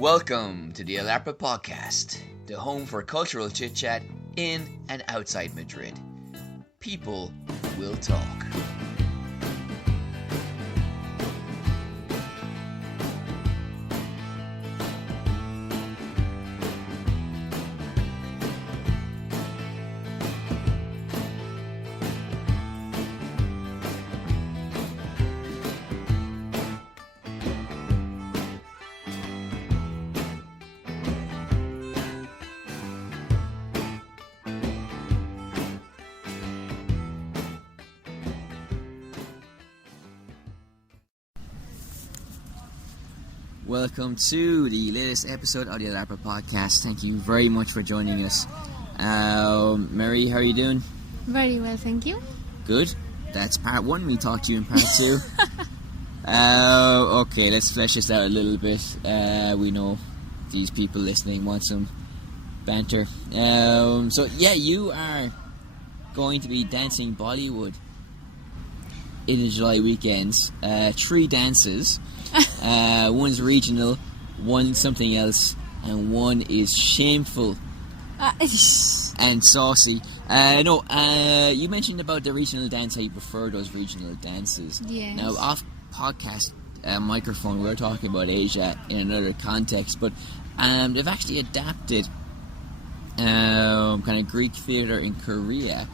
Welcome to the Alarpa Podcast, the home for cultural chit-chat in and outside Madrid. People will talk. Welcome to the latest episode of the Alarpa Podcast. Thank you very much for joining us. Mary, how are you doing? Very well, thank you. Good. That's part one. We'll talk to you in part two. Okay, let's flesh this out a little bit. We know these people listening want some banter. So, you are going to be dancing Bollywood in the July weekends. 3 dances. One's regional, one something else, and one is shameful and saucy. You mentioned about the regional dance, how you prefer those regional dances. Yes. Now, off podcast microphone, we were talking about Asia in another context, but they've actually adapted kind of Greek theatre in Korea,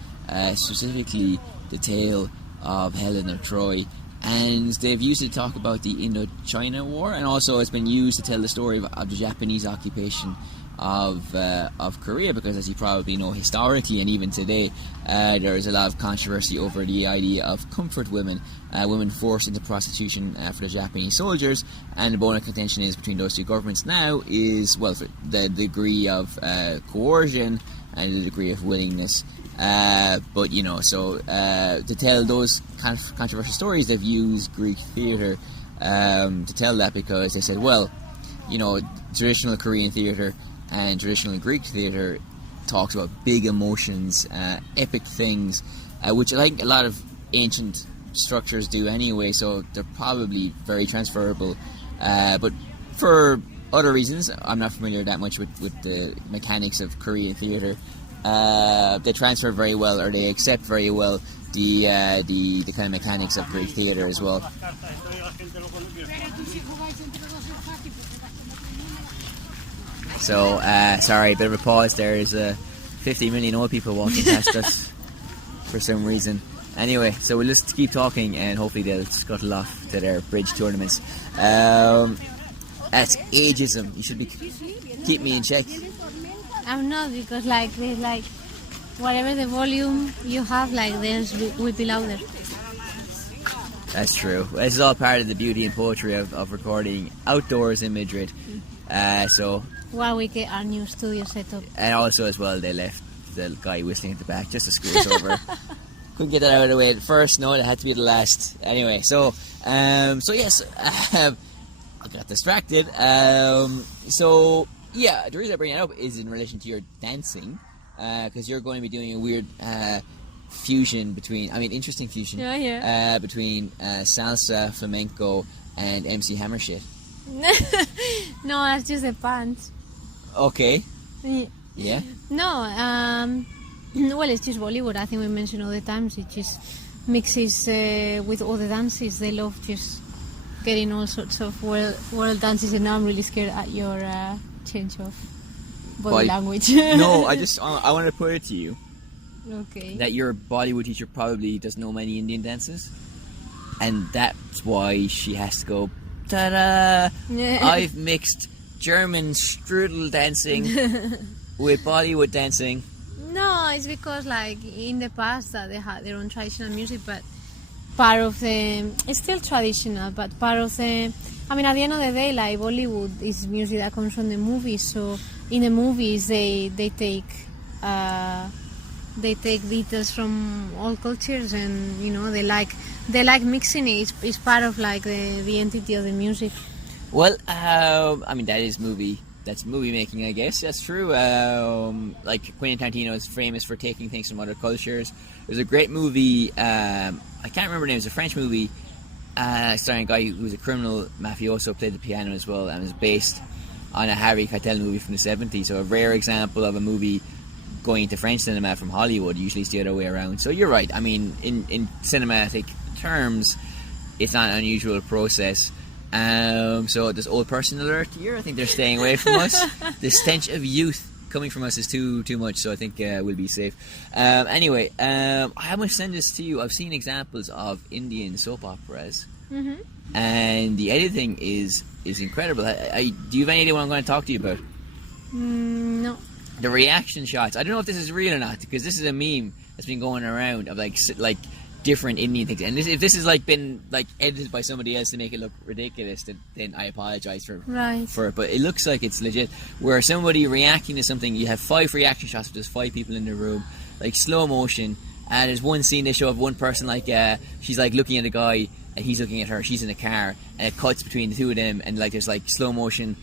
specifically the tale of Helen of Troy. And they've used it to talk about the Indochina War, and also it's been used to tell the story of the Japanese occupation of Korea, because as you probably know, historically and even today, there is a lot of controversy over the idea of comfort women, women forced into prostitution for the Japanese soldiers, and the bone of contention is between those two governments now is, well, the degree of coercion and the degree of willingness. To tell those controversial stories, they've used Greek theatre to tell that, because they said, well, traditional Korean theatre and traditional Greek theatre talks about big emotions, epic things, which I think a lot of ancient structures do anyway, so they're probably very transferable. But for other reasons, I'm not familiar that much with the mechanics of Korean theatre. They transfer very well, or they accept very well the kind of mechanics of Greek theatre as well. So, sorry, a bit of a pause there. There's 50 million old people walking past us for some reason. Anyway, so we'll just keep talking, and hopefully they'll scuttle off to their bridge tournaments. That's ageism. You should keep me in check. I'm not, because whatever the volume you have, theirs will be louder. That's true. This is all part of the beauty and poetry of recording outdoors in Madrid. While we get our new studio set up. And also as well, they left the guy whistling at the back just to screw us over. Couldn't get that out of the way at first. No, it had to be the last. Anyway, yes, I got distracted. Yeah, the reason I bring it up is in relation to your dancing, because you're going to be doing a weird interesting fusion between salsa, flamenco, and MC Hammer shit. No, that's just the pants. Okay. Yeah? No, well, it's just Bollywood. I think we mention all the times. It just mixes with all the dances. They love just getting all sorts of world dances, and now I'm really scared at your change of body language. No, I want to put it to you. Okay. That your Bollywood teacher probably doesn't know many Indian dances, and that's why she has to go, ta-da! I've mixed German strudel dancing with Bollywood dancing. No, it's because in the past that they had their own traditional music, but part of it's still traditional, but part of at the end of the day, Bollywood is music that comes from the movies. So in the movies, they take details from all cultures, and they like mixing it. It's part of the entity of the music. Well, that is movie. That's movie making, I guess. That's true. Quentin Tarantino is famous for taking things from other cultures. There's a great movie. I can't remember the name. It's a French movie. Starring a guy who was a criminal mafioso, played the piano as well, and was based on a Harvey Keitel movie from the 70s. So a rare example of a movie going into French cinema from Hollywood. Usually it's the other way around. So you're right. I mean, in cinematic terms, it's not an unusual process. So this old person alert here, I think they're staying away from us. The stench of youth coming from us is too much, so I think we'll be safe. Anyway, I must send this to you. I've seen examples of Indian soap operas, and the editing is incredible. Do you have any idea what I'm going to talk to you about? No. The reaction shots. I don't know if this is real or not, because this is a meme that's been going around of like different Indian things. And if this has been edited by somebody else to make it look ridiculous, then I apologise for it. But it looks like it's legit. Where somebody reacting to something, you have 5 reaction shots with just 5 people in the room, slow motion. There's one scene they show of one person she's looking at a guy and he's looking at her. She's in a car, and it cuts between the two of them, and there's slow motion,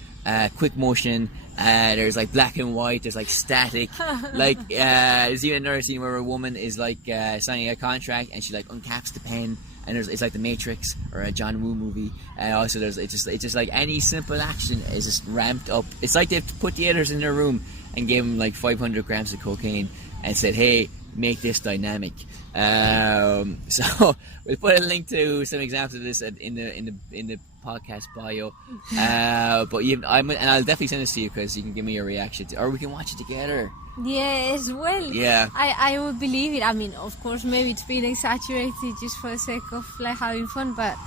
quick motion. There's black and white. There's static. There's even another scene where a woman is signing a contract, and she uncaps the pen, and it's like The Matrix or a John Woo movie. Also, it's just any simple action is just ramped up. It's like they've put the editors in their room and gave them 500 grams of cocaine and said, "Hey, make this dynamic." So we'll put a link to some examples of this in the podcast bio. And I'll definitely send this to you because you can give me your reaction or we can watch it together. Yes, well, yeah. I would believe it. I mean, of course, maybe it's been exaggerated just for the sake of having fun, but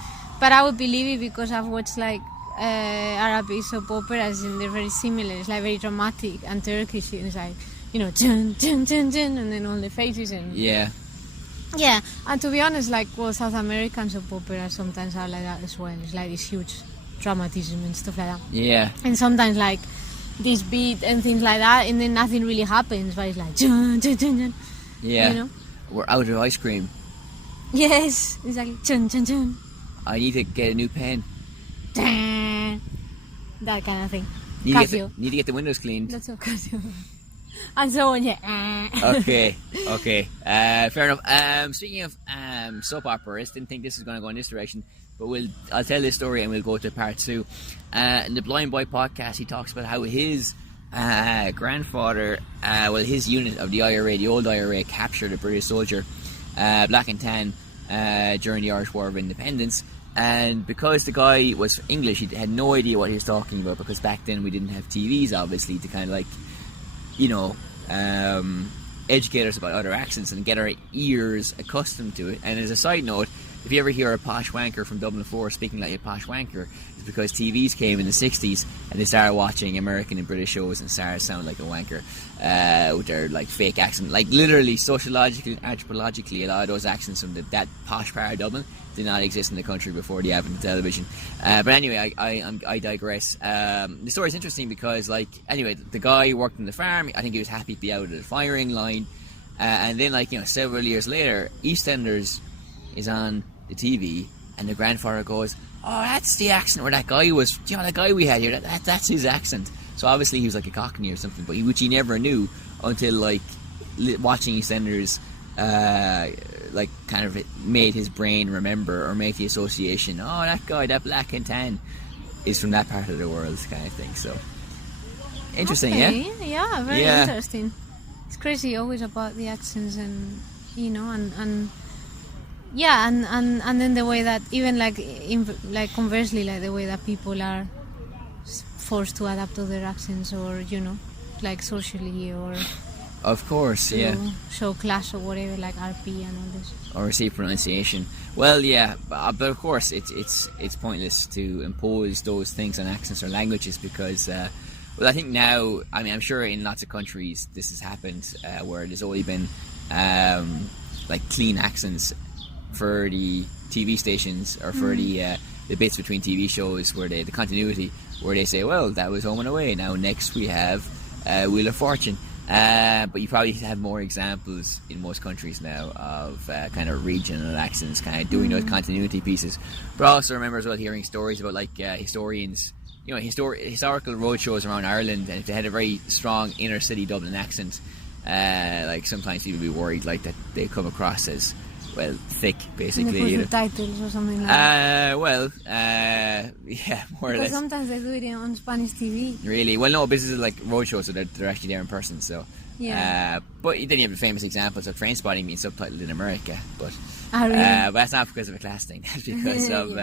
I would believe it because I've watched Arabic soap operas and they're very similar. It's very dramatic, and Turkish it's dun, dun, dun, dun, and then all the faces and yeah. Yeah, and to be honest, South American soap operas sometimes are like that as well. It's this huge dramatism and stuff like that. Yeah. And sometimes this beat and things like that, and then nothing really happens, but it's dun, dun, dun, dun. Yeah. We're out of ice cream. Yes, exactly. Dun, dun, dun. I need to get a new pen. Dun. That kind of thing. Need to get the windows cleaned. That's so Casio. And so on, yeah. Okay. Fair enough. Speaking of soap operas, didn't think this was going to go in this direction, but I'll tell this story and we'll go to part 2. In the Blind Boy podcast, he talks about how his grandfather, his unit of the IRA, the old IRA, captured a British soldier, black and tan, during the Irish War of Independence. And because the guy was English, he had no idea what he was talking about, because back then we didn't have TVs, obviously, to kind of educate us about other accents and get our ears accustomed to it. And as a side note, if you ever hear a posh wanker from Dublin 4 speaking like a posh wanker, it's because TVs came in the 60s and they started watching American and British shows and started to sound like a wanker with their fake accent. Literally, sociologically and anthropologically, a lot of those accents from that posh part of Dublin did not exist in the country before the advent of television. But anyway, I digress. The story is interesting because, the guy worked on the farm. I think he was happy to be out of the firing line. And then, several years later, EastEnders is on the TV, and the grandfather goes, "Oh, that's the accent where that guy was. That guy we had here. That's his accent." So obviously he was like a Cockney or something, but which he never knew until watching EastEnders. Kind of made his brain remember or make the association. Oh, that guy, that black and tan, is from that part of the world, kind of thing. So interesting, okay. Yeah, very interesting. It's crazy always about the accents and and then the way that even conversely, the way that people are forced to adapt to their accents, or socially, or of course, show class or whatever, RP and all this, or receive pronunciation. Well, yeah, but of course it's pointless to impose those things on accents or languages because I think now, I'm sure in lots of countries this has happened where there's only been clean accents for the TV stations or for the bits between TV shows where the continuity, where they say, well, that was Home and Away, now next we have Wheel of Fortune. But you probably have more examples in most countries now of kind of regional accents, kind of doing those continuity pieces. But I also remember as well hearing stories about historians, historical roadshows around Ireland, and if they had a very strong inner city Dublin accent, sometimes people would be worried that they come across as well, thick, basically. In the titles or something like that. Yeah, more or Because less. sometimes they do it on Spanish TV. Really? Well, no, but this is like roadshows, so they're actually there in person. So, Yeah. but then you have the famous examples of Train Spotting being subtitled in America, but Really? but that's not because of a class thing. That's because of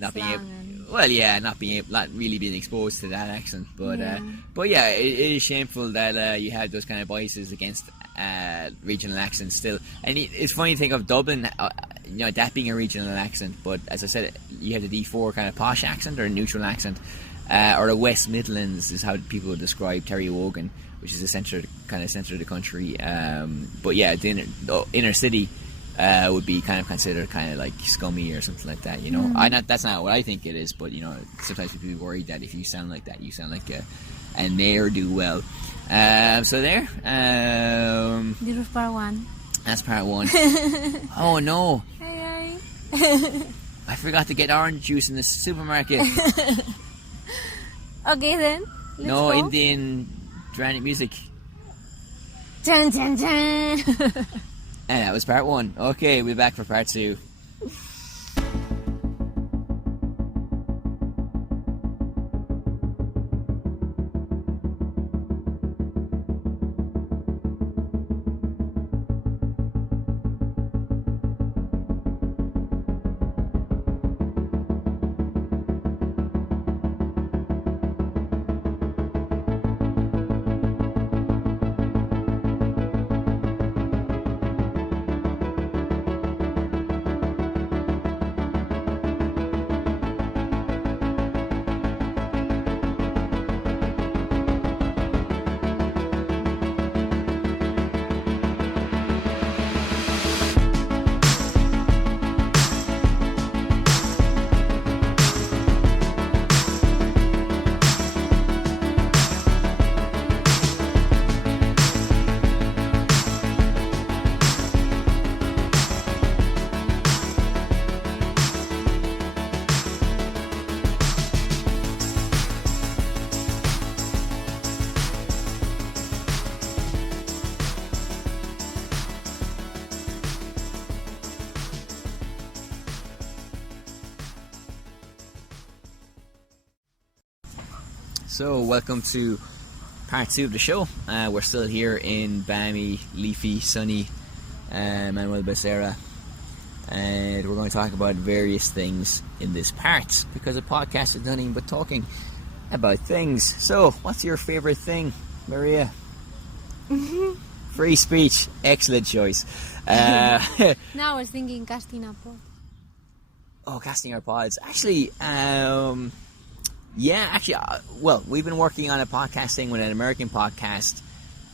not being able. Well, yeah, not really being exposed to that accent. But yeah, it is shameful that you have those kind of biases against regional accents still. And it's funny to think of Dublin, that being a regional accent. But as I said, you have the D4 kind of posh accent or a neutral accent, or the West Midlands is how people would describe Terry Wogan, which is the center of the country. But yeah, the inner city would be kind of considered kind of like scummy or something like that. That's not what I think it is, but sometimes people are worried that if you sound like that, you sound like a ne'er-do-well. So there. This was part 1. That's part 1. Oh no! Hey. I forgot to get orange juice in the supermarket. Okay then. Let's go. Indian dramatic music. Dun, dun, dun. And that was part 1. Okay, we'll be back for part 2. So, welcome to part 2 of the show. We're still here in balmy, leafy, sunny Manuel Becerra, and we're going to talk about various things in this part because a podcast is nothing but talking about things. So, what's your favourite thing, Maria? Free speech, excellent choice. Now I was thinking casting a pod. Oh, casting our pods. Actually, well, we've been working on a podcasting with an American podcast.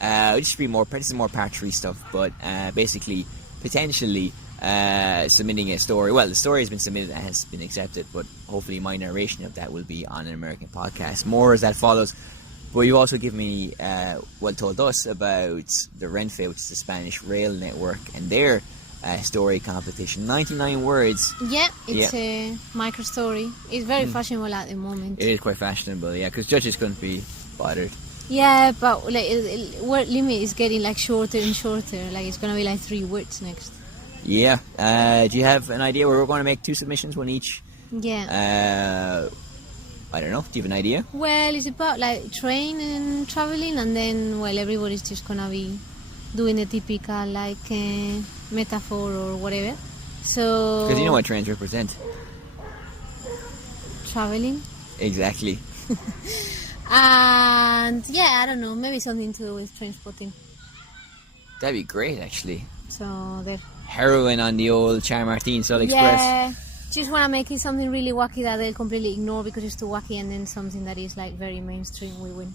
This is more part 3 stuff, but basically, potentially submitting a story. Well, the story has been submitted and has been accepted, but hopefully my narration of that will be on an American podcast. More as that follows. But you also give me, told us about the Renfe, which is the Spanish rail network, and their story competition. 99 words. Yeah, it's a micro story. It's very fashionable at the moment. It is quite fashionable, yeah, because judges couldn't be bothered. Yeah, but word limit is getting like shorter and shorter. Like it's gonna be like 3 words next. Yeah. Do you have an idea where we're going to make 2 submissions, 1 each? Yeah. I don't know. Do you have an idea? Well, it's about like train and traveling, and then everybody's just gonna be doing the typical like metaphor or whatever. So. Because you know what trains represent. Traveling. Exactly. And I don't know, maybe something to do with train spotting. That'd be great, actually. So there. Heroin on the old Charmartin Sol Express. Yeah, just want to make it something really wacky that they'll completely ignore because it's too wacky, and then something that is like very mainstream will win.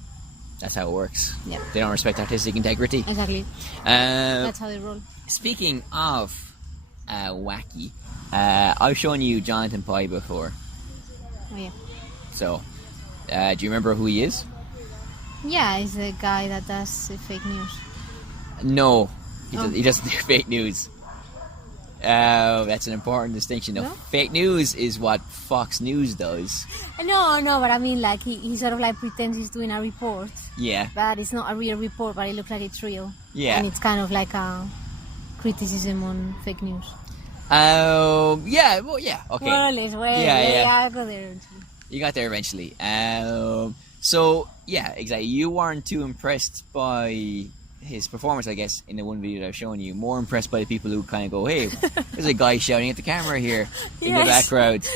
That's how it works. Yeah. They don't respect artistic integrity. Exactly. That's how they roll. Speaking of wacky, I've shown you Jonathan Pye before. Oh yeah. So, do you remember who he is? Yeah, he's the guy that does fake news. No, he doesn't do fake news. That's an important distinction. No? Fake news is what Fox News does. No, but I mean like he sort of like pretends he's doing a report. Yeah. But it's not a real report, but it looks like it's real. Yeah. And it's kind of like a criticism on fake news. Yeah, well, yeah, okay. More or less. Well, Yeah. I go there eventually. You got there eventually. So, yeah, exactly. You weren't too impressed by his performance, I guess, in the one video that I've shown you. More impressed by the people who kind of go, hey, there's a guy shouting at the camera here in the background.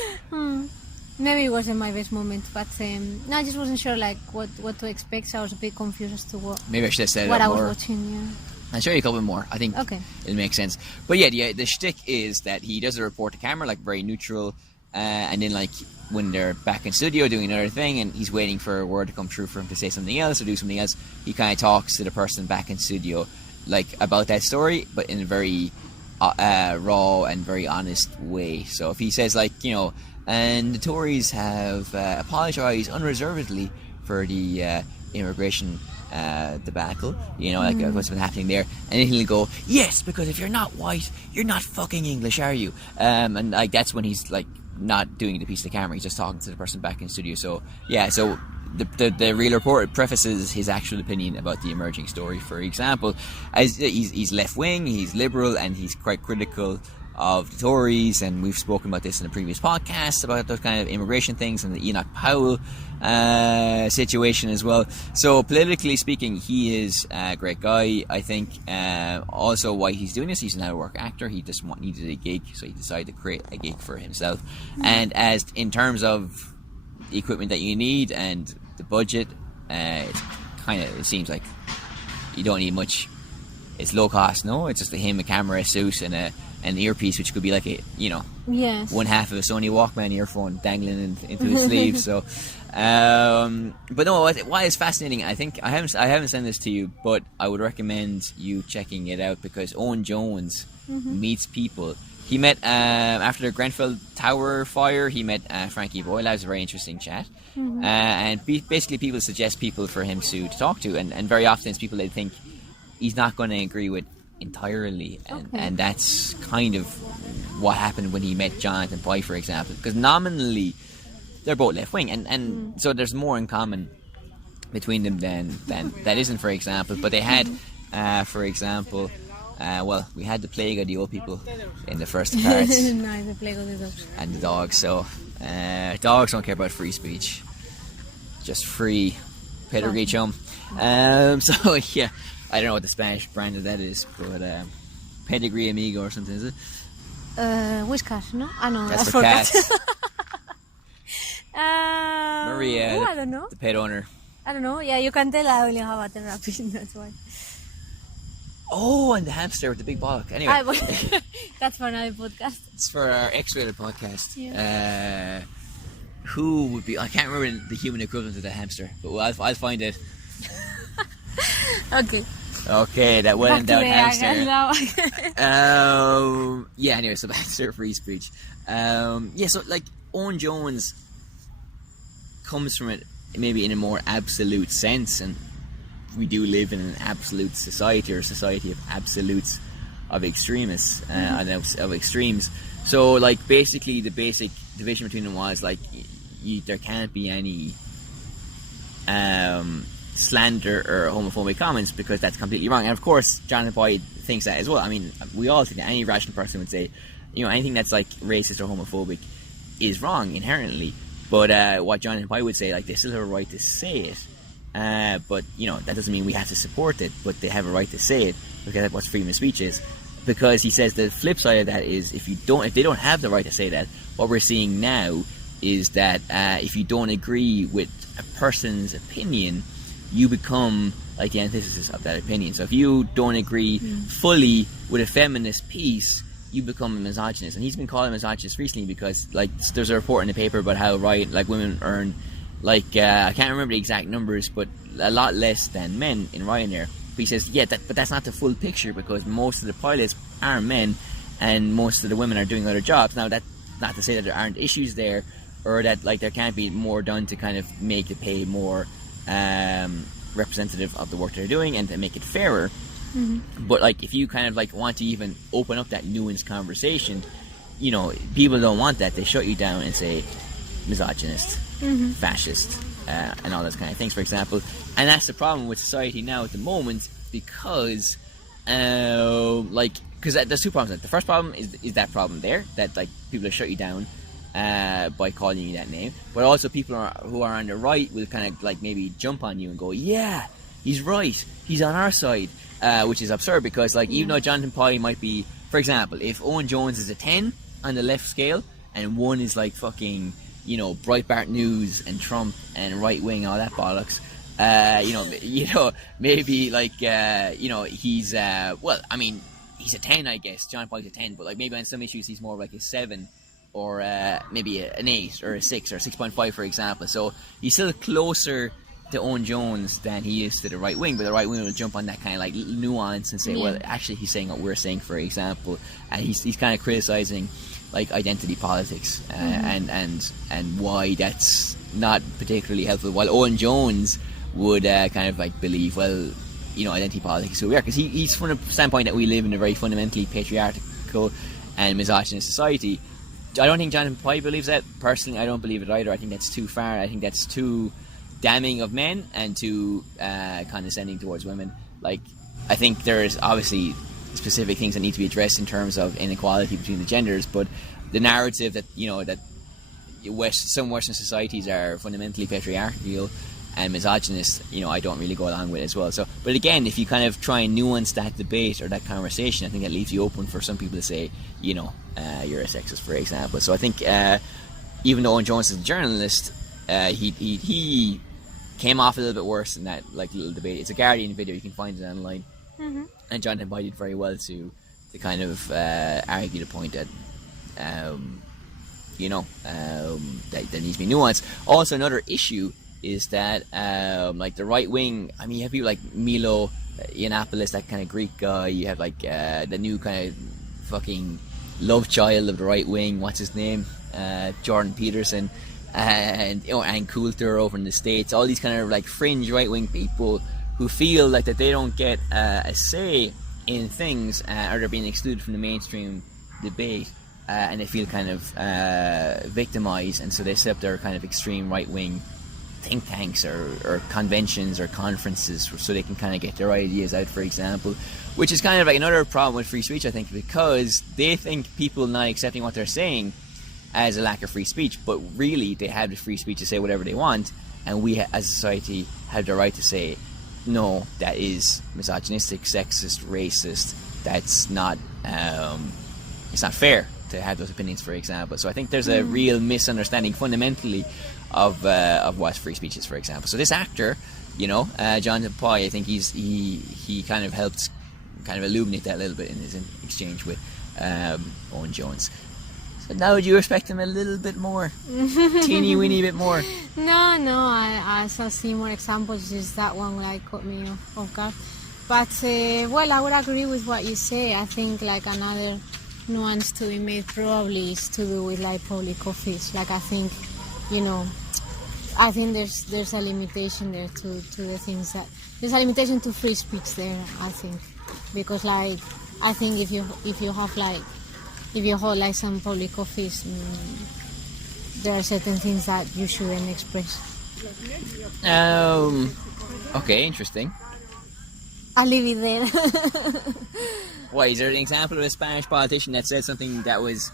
Maybe it wasn't my best moment, but no, I just wasn't sure like what to expect, so I was a bit confused as to Maybe I should have said what it I more. was watching, yeah. I'll show you a couple more. I think Okay. it'll make sense. But yeah, the shtick is that he does a report to camera, like very neutral, and then like when they're back in studio doing another thing and he's waiting for a word to come through for him to say something else or do something else, he kind of talks to the person back in studio like about that story, but in a very raw and very honest way. So if he says like, and the Tories have apologised unreservedly for the immigration debacle, like what's been happening there, and then he'll go, yes, because if you're not white, you're not fucking English, are you? And like that's when he's like not doing the piece of the camera, he's just talking to the person back in studio. So yeah, so the real report prefaces his actual opinion about the emerging story. For example, as he's left wing, he's liberal, and he's quite critical of the Tories, and we've spoken about this in a previous podcast about those kind of immigration things and the Enoch Powell situation as well. So politically speaking, he is a great guy. I think also why he's doing this, he's an out-of-work actor. He just needed a gig, so he decided to create a gig for himself. And as in terms of the equipment that you need and the budget, it seems like you don't need much. It's low cost. No, it's just him, a camera, a suit, and an earpiece, which could be like Yes. one half of a Sony Walkman earphone dangling into his sleeve. So, but no, why is fascinating? I think I haven't sent this to you, but I would recommend you checking it out because Owen Jones meets people. He met after the Grenfell Tower fire. He met Frankie Boyle. That was a very interesting chat. And basically, people suggest people for him to talk to, and very often it's people they think he's not going to agree with entirely, and that's kind of what happened when he met Jonathan Pye, for example, because nominally they're both left wing, and so there's more in common between them than that isn't, for example. But they had, for example, we had the plague of the old people in the first cards. No, the plague of the dogs. And the dogs. So dogs don't care about free speech, just free pedigree chum. So yeah. I don't know what the Spanish brand of that is, but Pedigree Amigo or something, is it? Whiskas, no? Ah, no, that's for cats. Maria, I don't know. the pet owner. I don't know. Yeah, you can tell I only have a 10 rabbit, that's why. Oh, and the hamster with the big bollock. Anyway. That's for another podcast. It's for our X-rated podcast. Yeah. Who would be... I can't remember the human equivalent of the hamster, but I'll find it. Okay, that well-endowed hamster. Anyway, so back to free speech. So like Owen Jones comes from it maybe in a more absolute sense, and we do live in an absolute society, or a society of absolutes, of extremists and of extremes. So like basically the basic division between them was like there can't be any slander or homophobic comments because that's completely wrong. And of course Jonathan Pye thinks that as well. I mean, we all think that. Any rational person would say, anything that's like racist or homophobic is wrong inherently. But what Jonathan Pye would say, like, they still have a right to say it, but that doesn't mean we have to support it, but they have a right to say it, because that's what freedom of speech is. Because he says the flip side of that is if they don't have the right to say that, what we're seeing now is that if you don't agree with a person's opinion, you become like the antithesis of that opinion. So if you don't agree fully with a feminist piece, you become a misogynist. And he's been called a misogynist recently because like there's a report in the paper about how women earn I can't remember the exact numbers, but a lot less than men in Ryanair. But he says, but that's not the full picture, because most of the pilots are men and most of the women are doing other jobs. Now that's not to say that there aren't issues there, or that like there can't be more done to kind of make the pay more representative of the work they're doing and to make it fairer. But like if you kind of like want to even open up that nuanced conversation, people don't want that. They shut you down and say misogynist, fascist, and all those kind of things, for example. And that's the problem with society now at the moment, because like, because there's two problems. Like, the first problem is that problem there, that like people will shut you down by calling you that name, but also people who are on the right will kind of like maybe jump on you and go, yeah, he's right, he's on our side, which is absurd, because like even though Jonathan Pye might be, for example, if Owen Jones is a 10 on the left scale and 1 is like fucking, you know, Breitbart News and Trump and right wing, all that bollocks, maybe like he's well, I mean, he's a 10, I guess. John Pye's a 10, but like maybe on some issues he's more like a 7, or maybe an 8 or a 6 or 6.5, for example. So he's still closer to Owen Jones than he is to the right wing, but the right wing will jump on that kind of like nuance and say, well, actually he's saying what we're saying, for example, and he's kind of criticizing like identity politics and why that's not particularly helpful, while Owen Jones would kind of like believe, well, you know, identity politics is who we are, because he's from the standpoint that we live in a very fundamentally patriarchal and misogynist society. I don't think Jonathan Pye believes that. Personally, I don't believe it either. I think that's too far. I think that's too damning of men and too condescending towards women. Like, I think there's obviously specific things that need to be addressed in terms of inequality between the genders, but the narrative that, you know, that some Western societies are fundamentally patriarchal and misogynist, you know, I don't really go along with as well. So, but again, if you kind of try and nuance that debate or that conversation, I think it leaves you open for some people to say, you know, you're a sexist, for example. So I think even though Owen Jones is a journalist, he came off a little bit worse in that like little debate. It's a Guardian video, you can find it online. And Jonathan Pye did very well to kind of argue the point that that there needs to be nuance. Also, another issue is that like the right wing, I mean, you have people like Milo Yiannopoulos, that kind of Greek guy. You have like the new kind of fucking love child of the right wing, what's his name, Jordan Peterson, and Ann Coulter over in the States. All these kind of like fringe right wing people who feel like that they don't get a say in things, or they're being excluded from the mainstream debate, and they feel kind of victimized, and so they set up their kind of extreme right wing think tanks or conventions or conferences so they can kind of get their ideas out, for example, which is kind of like another problem with free speech, I think, because they think people not accepting what they're saying as a lack of free speech, but really they have the free speech to say whatever they want, and we as a society have the right to say, no, that is misogynistic, sexist, racist, that's not it's not fair to have those opinions, for example. So I think there's a real misunderstanding fundamentally of what free speech is, for example. So this actor, you know, Jonathan Pye, I think he kind of helped kind of illuminate that a little bit in his exchange with Owen Jones. So now would you respect him a little bit more? Teeny weeny bit more? No, I shall see more examples. Just that one like caught me off guard. But well, I would agree with what you say. I think like another nuance to be made probably is to do with like public office. Like I think, you know, I think there's a limitation there to the things that there's a limitation to free speech there. I think because like I think if you hold like some public office, there are certain things that you shouldn't express. Okay, interesting. I'll leave it there. Why, is there an example of a Spanish politician that said something that was...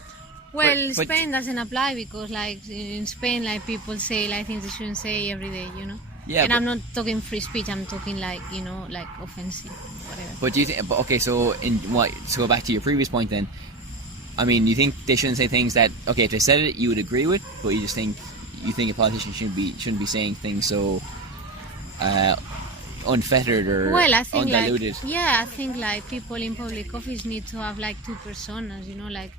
Well, Spain doesn't apply because like in Spain, like people say like things they shouldn't say every day, you know? Yeah, and I'm not talking free speech, I'm talking like, you know, like offensive, whatever. But do you think... Okay, so to go back to your previous point then, I mean, you think they shouldn't say things that, okay, if they said it, you would agree with, but you think a politician shouldn't be saying things so unfettered or undiluted? I think like people in public office need to have like two personas, you know, like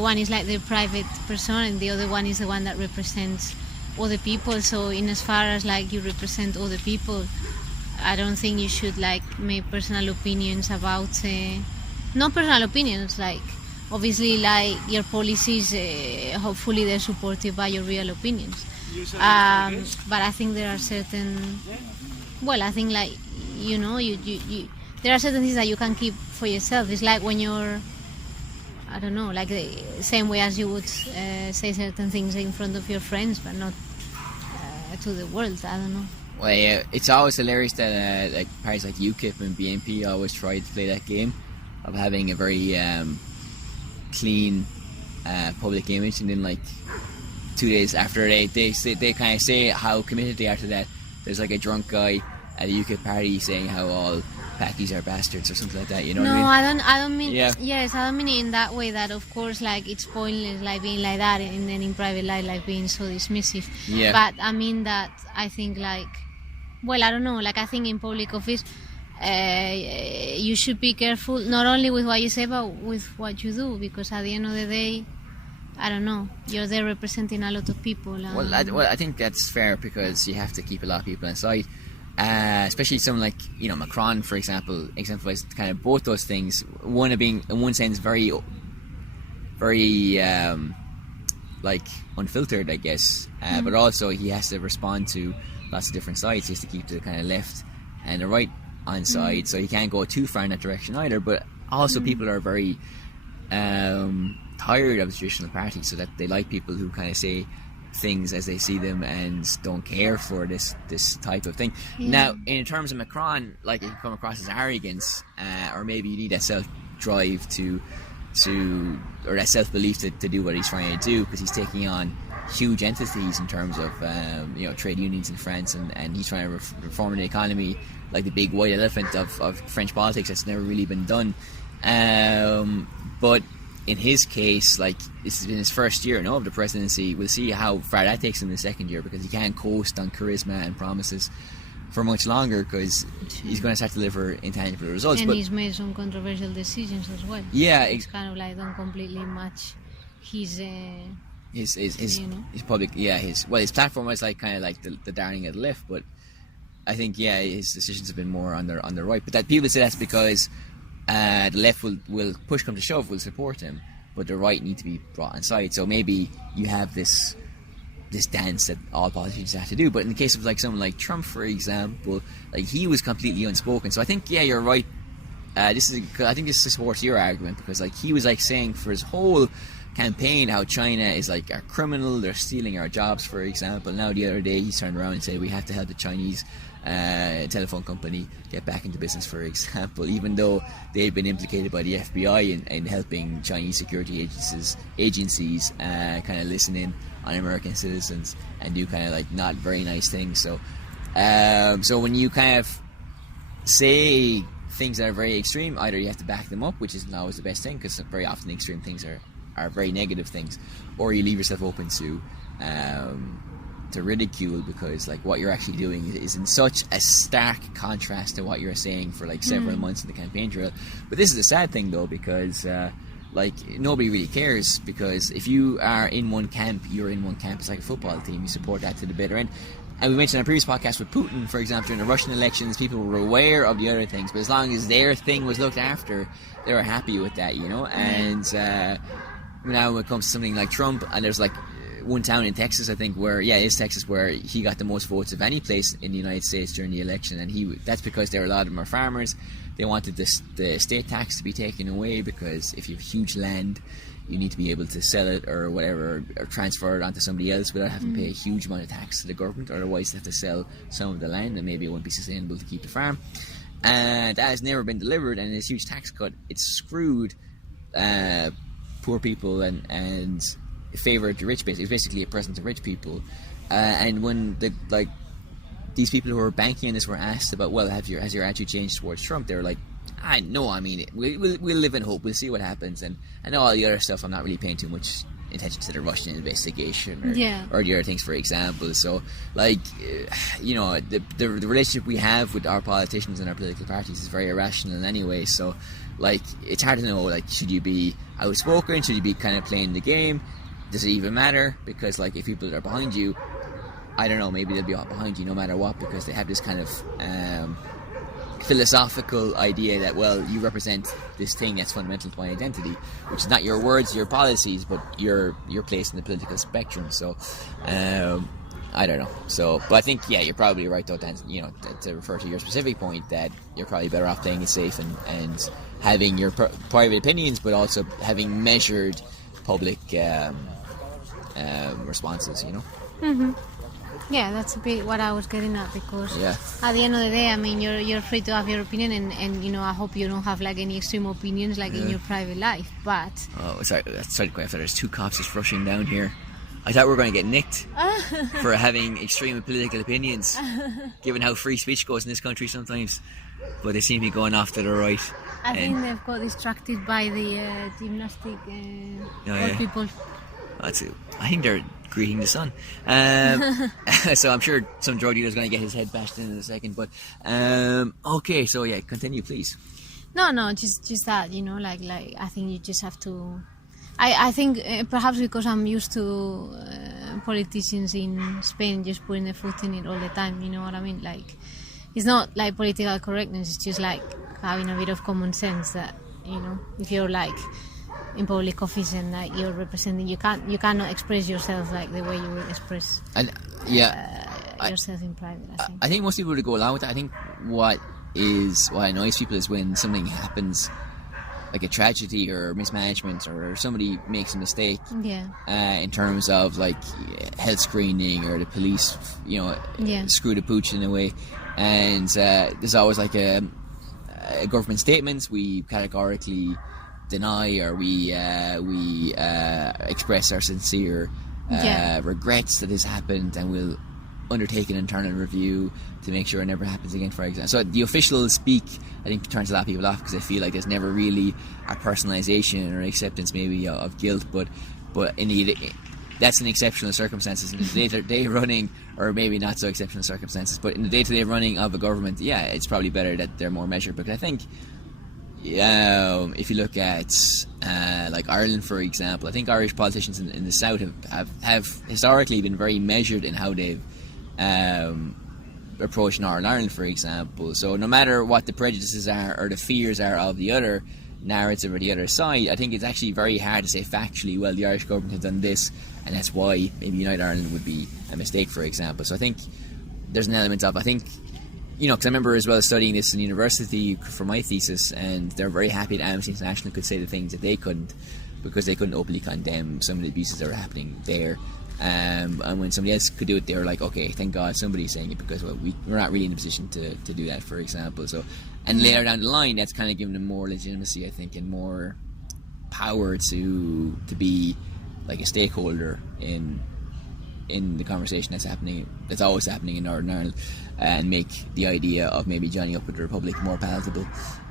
one is like the private person and the other one is the one that represents other people. So in as far as like you represent other people, I don't think you should like make personal opinions about not personal opinions, like obviously like your policies, hopefully they're supported by your real opinions, but I think there are certain, well, I think like, you know, you there are certain things that you can keep for yourself. It's like when you're, I don't know, like the same way as you would say certain things in front of your friends, but not to the world. I don't know. Well, yeah, it's always hilarious that like parties like UKIP and BNP always try to play that game of having a very clean public image, and then like 2 days after they kind of say how committed they are to that. There's like a drunk guy at a UKIP party saying how all Pakis are bastards or something like that. You know No, what I mean? I don't mean. Yeah. Yes, I don't mean it in that way. That of course, like it's pointless, like being like that, and then in private life, like being so dismissive. Yeah. But I mean that I think like, well, I don't know. Like I think in public office, you should be careful not only with what you say, but with what you do, because at the end of the day, I don't know, you're there representing a lot of people. Well, I think that's fair because you have to keep a lot of people inside. Especially someone like Macron, for example, exemplifies kind of both those things. One of being, in one sense, very like unfiltered, I guess, but also he has to respond to lots of different sides. He has to keep the kind of left and the right on side, so he can't go too far in that direction either. But also, people are very tired of the traditional party, so that they like people who kind of say things as they see them and don't care for this type of thing. Now, in terms of Macron, like it can come across as arrogance, or maybe you need that self-drive to or that self-belief to do what he's trying to do, because he's taking on huge entities in terms of trade unions in France, and he's trying to reform the economy, like the big white elephant of French politics that's never really been done. But in his case, like, this has been his first year of the presidency. We'll see how far that takes him in the second year, because he can't coast on charisma and promises for much longer, because he's going to start to deliver intangible results. And but he's made some controversial decisions as well. Yeah, it's kind of like don't completely match his public, his platform was like kind of like the darling of the left, but I think his decisions have been more on the right. But that people say that's because the left will push come to shove, will support him, but the right need to be brought inside. So maybe you have this dance that all politicians have to do. But in the case of like someone like Trump, for example, like he was completely unspoken. So I think you're right. I think this supports your argument, because like he was like saying for his whole campaign how China is like a criminal, they're stealing our jobs, for example. Now the other day he turned around and said we have to help the Chinese telephone company get back into business, for example, even though they've been implicated by the FBI in helping Chinese security agencies kind of listen in on American citizens and do kind of like not very nice things. So when you kind of say things that are very extreme, either you have to back them up, which isn't always the best thing, because very often extreme things are very negative things, or you leave yourself open to ridicule, because like what you're actually doing is in such a stark contrast to what you're saying for like several months in the campaign trail. But this is a sad thing though, because like nobody really cares, because if you are in one camp, you're in one camp. It's like a football team, you support that to the bitter end. And we mentioned in a previous podcast with Putin, for example, during the Russian elections, people were aware of the other things, but as long as their thing was looked after, they were happy with that, and now when it comes to something like Trump, and there's like one town in Texas, I think, where it's Texas, where he got the most votes of any place in the United States during the election, and that's because a lot of them are farmers. They wanted the state tax to be taken away, because if you have huge land, you need to be able to sell it or whatever, or transfer it onto somebody else without having to pay a huge amount of tax to the government. Otherwise they have to sell some of the land, and maybe it won't be sustainable to keep the farm. And that has never been delivered, and this huge tax cut, it's screwed poor people and favoured the rich. Basically, it's basically a present to rich people. And when these people who were banking on this were asked about, well, has your attitude changed towards Trump? They were like, we'll live in hope. We'll see what happens. And I know all the other stuff, I'm not really paying too much attention to the Russian investigation or the other things, for example. So, like, the relationship we have with our politicians and our political parties is very irrational in any way. So, like, it's hard to know, like, should you be outspoken? Should you be kind of playing the game? Does it even matter? Because, like, if people are behind you, I don't know, maybe they'll be behind you no matter what, because they have this kind of philosophical idea that, well, you represent this thing that's fundamental to my identity, which is not your words, your policies, but your place in the political spectrum. So I don't know. So, but I think you're probably right though, Dan, to refer to your specific point, that you're probably better off playing it safe and having your private opinions, but also having measured public responses. Yeah, that's a bit what I was getting at, because Yeah. at the end of the day, I mean, you're free to have your opinion, and you know, I hope you don't have like any extreme opinions like in your private life, but... Oh, sorry to go after. There's two cops just rushing down here. I thought we were going to get nicked for having extreme political opinions, given how free speech goes in this country sometimes. But they seem to be going off to the right. I think they've got distracted by the gymnastic people. That's it. I think they're greeting the sun. So I'm sure some drug dealer's going to get his head bashed in a second. But okay, so yeah, continue, please. No, just that, you know, like I think you just have to. I think perhaps because I'm used to politicians in Spain just putting their foot in it all the time. You know what I mean? Like, it's not like political correctness. It's just like having a bit of common sense that, you know, if you're like in public office and that you're representing, you cannot express yourself like the way you would express yourself in private. I think most people would go along with that. I think what annoys people is when something happens, like a tragedy or mismanagement, or somebody makes a mistake in terms of like health screening, or the police, you know, screw the pooch in a way, and there's always like a government statements we categorically deny, or we express our sincere regrets that this happened, and we'll undertake an internal review to make sure it never happens again, for example. So the official speak, I think, turns a lot of people off, because I feel like there's never really a personalization or acceptance maybe of guilt, but indeed that's in exceptional circumstances. In the day-to-day running, or maybe not so exceptional circumstances, but in the day-to-day running of a government, it's probably better that they're more measured. Because I think if you look at like Ireland, for example, I think Irish politicians in the south have historically been very measured in how they've approached Northern Ireland, for example. So no matter what the prejudices are or the fears are of the other narrative or the other side, I think it's actually very hard to say factually, well, the Irish government has done this, and that's why maybe United Ireland would be a mistake, for example. So I think there's an element of, I think, you know, because I remember as well studying this in university for my thesis, and they're very happy that Amnesty International could say the things that they couldn't, because they couldn't openly condemn some of the abuses that were happening there. And when somebody else could do it, they were like, okay, thank God somebody's saying it, because we're not really in a position to do that, for example. So, and later down the line, that's kind of given them more legitimacy, I think, and more power to be like a stakeholder in the conversation that's always happening in Northern Ireland, and make the idea of maybe joining up with the Republic more palatable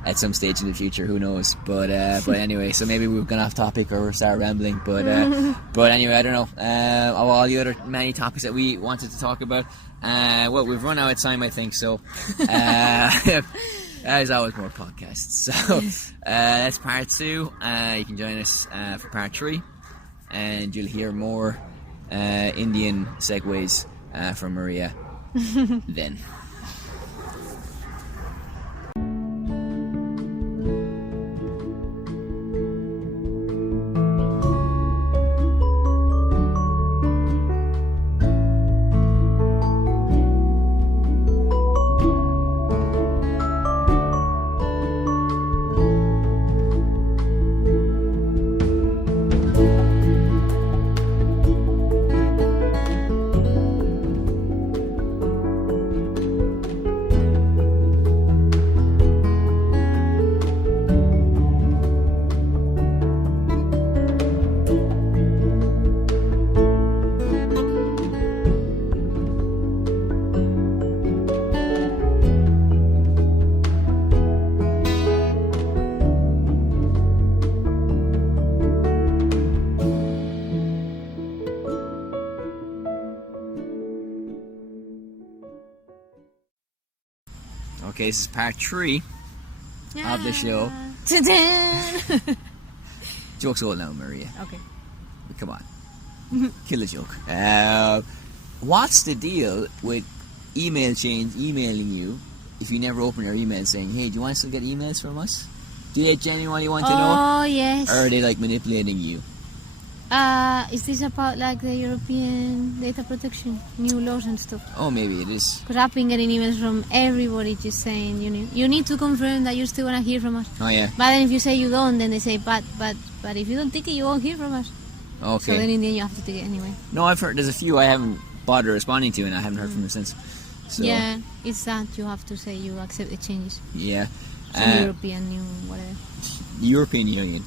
at some stage in the future. Who knows? But anyway, so maybe we've gone off topic or start rambling. But anyway, I don't know. Of all the other many topics that we wanted to talk about, well, we've run out of time, I think. So there's always more podcasts. So that's part 2. You can join us for part 3, and you'll hear more Indian segues from Maria then. Okay, this is part 3 of the show. Joke's all now, Maria. Okay. Come on. Kill the joke. What's the deal with email chains emailing you if you never open your email saying, hey, do you want to still get emails from us? Do they genuinely want to know? Oh, yes. Or are they like manipulating you? Is this about like the European data protection, new laws and stuff? Oh, maybe it is. Because I've been getting emails from everybody just saying, you need to confirm that you still want to hear from us. Oh, yeah. But then if you say you don't, then they say, but if you don't take it, you won't hear from us. Okay. So then in the end you have to take it anyway. No, I've heard, there's a few, I haven't bother responding to, and I haven't heard from her since. So, Yeah, it's that you have to say you accept the changes. Yeah. Some European new whatever. European Union.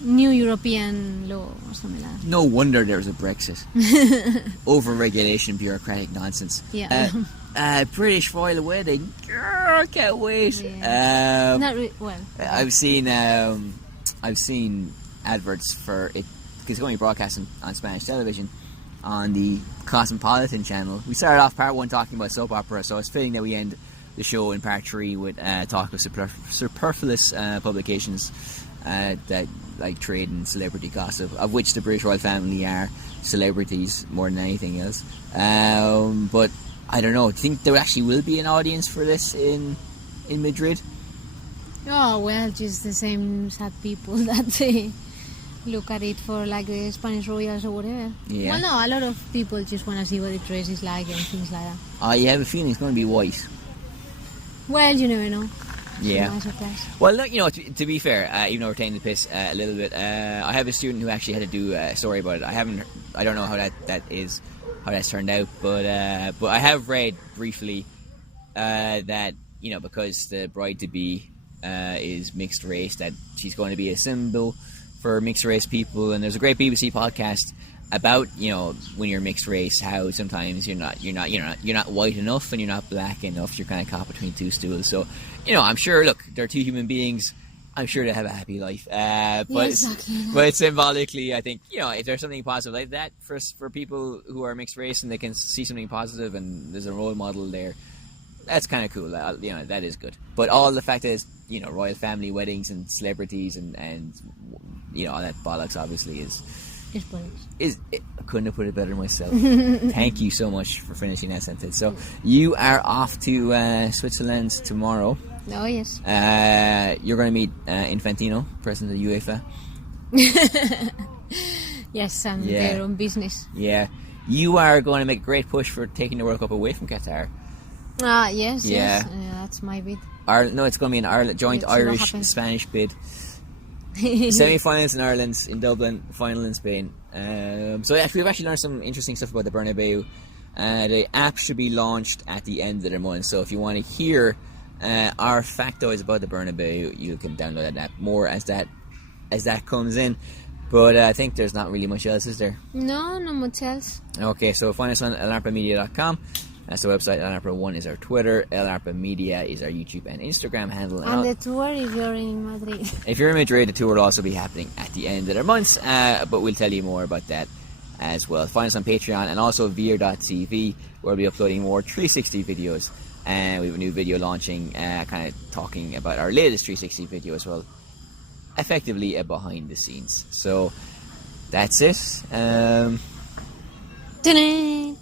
New European law or something like that. No wonder there was a Brexit. Over-regulation, bureaucratic nonsense. Yeah. British royal wedding. Grrr, can't wait. Yeah. Not well. I've seen adverts for it because it's going to be broadcast on Spanish television on the Cosmopolitan channel. We started off part 1 talking about soap opera, so it's fitting that we end the show in part 3 with talk of superfluous publications that like trade and celebrity gossip, of which the British royal family are celebrities more than anything else. But I don't know. Do you think there actually will be an audience for this in Madrid? Oh well, just the same sad people that they look at it for like the Spanish royals or whatever. Yeah. Well, no, a lot of people just want to see what the dress is like and things like that. You have a feeling it's going to be white. Well, you never know. Yeah. Nice surprise. Well, look, to be fair, even though we're taking the piss a little bit, I have a student who actually had to do a story about it. I don't know how that's turned out, but I have read briefly that because the bride to be is mixed race, that she's going to be a symbol for mixed race people. And there's a great BBC podcast about when you're mixed race, how sometimes you're not white enough and you're not black enough. You're kind of caught between two stools. So I'm sure. Look, they're two human beings. I'm sure they have a happy life. But symbolically, I think if there's something positive like that for people who are mixed race and they can see something positive and there's a role model there, that's kind of cool. That is good. But all the fact is, royal family weddings and celebrities and all that bollocks obviously is. I couldn't have put it better myself. Thank you so much for finishing that sentence. So you are off to Switzerland tomorrow. Oh yes. You're going to meet Infantino, president of UEFA. Yes, I'm there on business. Yeah, you are going to make a great push for taking the World Cup away from Qatar. Yes. That's my bid. No, it's going to be an Ireland joint Irish-Spanish bid. Semi-finals in Ireland, in Dublin, final in Spain. So we've actually learned some interesting stuff about the Bernabeu. The app should be launched at the end of the month. So if you want to hear our factoids about the Bernabeu, you can download that app more as that comes in. But I think there's not really much else, is there? No, not much else. Okay, so find us on elarpamedia.com. That's the website. elarpa1 is our Twitter. elarpa media is our YouTube and Instagram handle. And the tour if you're in Madrid. If you're in Madrid, the tour will also be happening at the end of the month. But we'll tell you more about that as well. Find us on Patreon and also veer.tv, where we'll be uploading more 360 videos. And we have a new video launching, kind of talking about our latest 360 video as well. Effectively a behind the scenes. So that's it. Ta-da!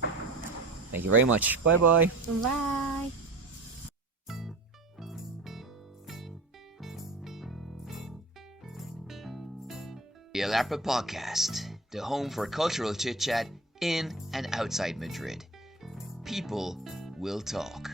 Thank you very much. Bye-bye. Bye. The Alarpa Podcast, the home for cultural chit-chat in and outside Madrid. People will talk.